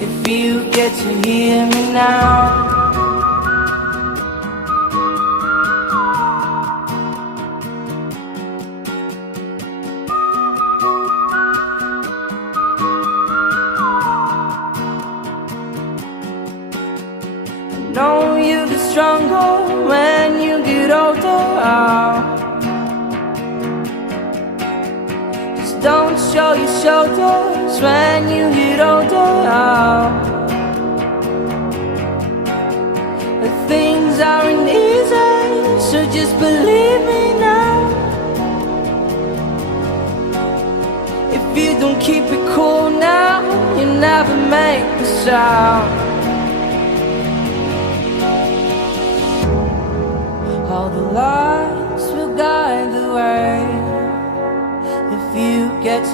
if you get to hear me now. I know you get stronger when you get older. Just don't show your shoulders when you get older. Things aren't easy, so just believe me now. If you don't keep it cool now, you never make a sound. All the lights will guide the way if you get to